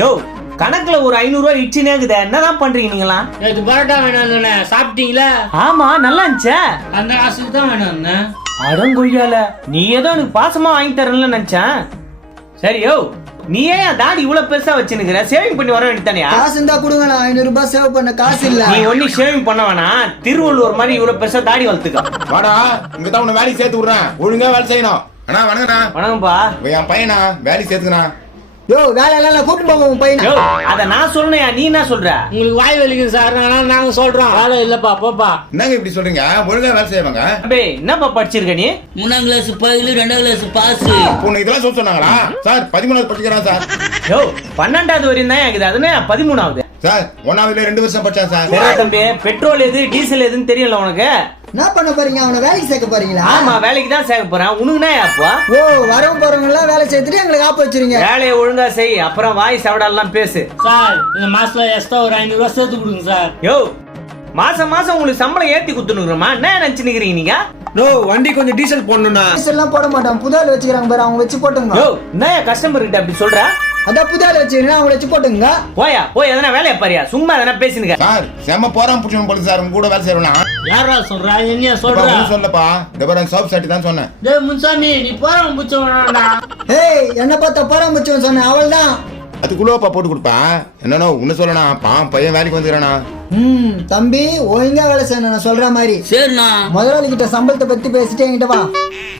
யோ கணக்குல ஒரு ஐநூறு ரூபாய் இச்சினே இருக்குதே என்னதான் பண்றீங்க நீங்களாம்? நேற்று பரோட்டா வேணும் சாப்பிட்டீங்களா? ஆமா நல்லா இருந்துச்சே. அந்த காசுக்கு தான் வேணும் வந்தேன் அடங்கொய்யால நீ ஏதோ எனக்கு பாசமா வாங்கி தரல நினைச்சேன். சரி யோ நீ ஏன் தாடி இவ்வளவு பெருசா வச்சுனுக்குற சேவிங் பண்ணி வர வேண்டியதானியா காசு இருந்தா கொடுங்க நான் ஐநூறு ரூபாய் சேவ் பண்ண காசு இல்ல. நீ ஒண்ணு ஷேவிங் பண்ண வேணாம். திருவள்ளுவர் மாதிரி இவ்வளவு பெருசா தாடி வளர்த்துக்க. வாடா இங்க தான் உன்னை வேலைக்கு சேர்த்து விடுறேன். ஒழுங்கா வேலை செய்யணும். அண்ணா வணக்கண்ணா. வணக்கம்ப்பா. இவன் என் பையனா வேலைக்கு சேர்த்துக்கண்ணா. யோ வேலையெல்லாம் இல்ல கூட்டு போங்க உன் பையனை. யோ அத நான் சொல்லணையா நீ என்ன சொல்ற? உங்களுக்கு வாய் வலிக்குது சார் ஆனா நாங்க சொல்றோம். வேலை இல்லப்பா போப்பா. என்னங்க இப்படி சொல்றீங்க? ஒழுங்கா வேலை செய்வாங்க அபே என்னப்பா படிச்சிருக்க நீ? மூணாம் கிளாஸ் பயிலு ரெண்டாம் கிளாஸ் பாஸ் உன்னை இதெல்லாம் சொல்ல சொன்னாங்களா? சார் பதிமூணாவது படிக்கிறான் சார். யோ பன்னெண்டாவது வரையும் தான் இருக்குது. அதுனே பதிமூணாவது? சார் ஒன்னாவதுல ரெண்டு வருஷம் படிச்சான் சார். சரி தம்பி பெட்ரோல் எது டீசல் எதுன்னு தெரியல உனக்கு? என்ன பண்ண போறீங்க? அவனை வேலைக்கு சேர்க்க போறீங்களா? ஆமா வேலைக்கு தான் சேர்க்க போறேன். உனக்குனா அப்பா? ஓ வரவும் போறவங்க எல்லாம் வேலை சேர்த்துட்டு எங்களுக்கு ஆப்பு வச்சிருங்க. வேலையை ஒழுங்கா செய். அப்புறம் வாய் சவடாலாம் பேசு. சார் இந்த மாசத்துல எக்ஸ்ட்ரா ஒரு ஐநூறு ரூபாய் சேர்த்து கொடுங்க சார். யோ மாசம் மாசம் உங்களுக்கு சம்பளம் ஏத்தி குத்துனுக்குறோமா என்ன நினைச்சு நிக்கிறீங்க நீங்க? நோ வண்டி கொஞ்சம் டீசல் போடணும்ண்ணா. டீசல் எல்லாம் போட மாட்டான் புதால் வச்சுக்கிறாங்க பாரு அவங்க வச்சு போட்டுங்க. யோ என்ன கஸ்டமர் கிட்ட அப்படி சொல்ற? அதான் புதால் வச்சுக்கிறேன் அவங்க வச்சு போட்டுங்க. போயா போய் எதனா வேலையை பாரியா? சும்மா எதனா பேசினுக்க. சார் செம்ம போறான் பிடிச்சவன் போல சார் உங்க கூட வேலை செய்யறவனா யாரா சொல்றா? என்னையா சொல்ற? சொல்லப்பா. இந்த பாரு சோப் சட்டி தான் சொன்னேன். டேய் முன்சாமி நீ போறவன் புச்ச வேணாம்டா ஏய் என்ன பார்த்தா பராமரிச்சவன் சொன்னேன். அவள் தான் அதுக்குள்ளப்பா போட்டு கொடுப்பான் என்னன்னா உன்ன சொல்லணும் பா பையன் வேலைக்கு வந்துக்கிறானா? ம் தம்பி ஒழுங்கா வேலை செய்யணும். நான் சொல்ற மாதிரி. சரிண்ணா. முதலாளி கிட்ட சம்பளத்தை பத்தி பேசிட்டு என்கிட்ட வா.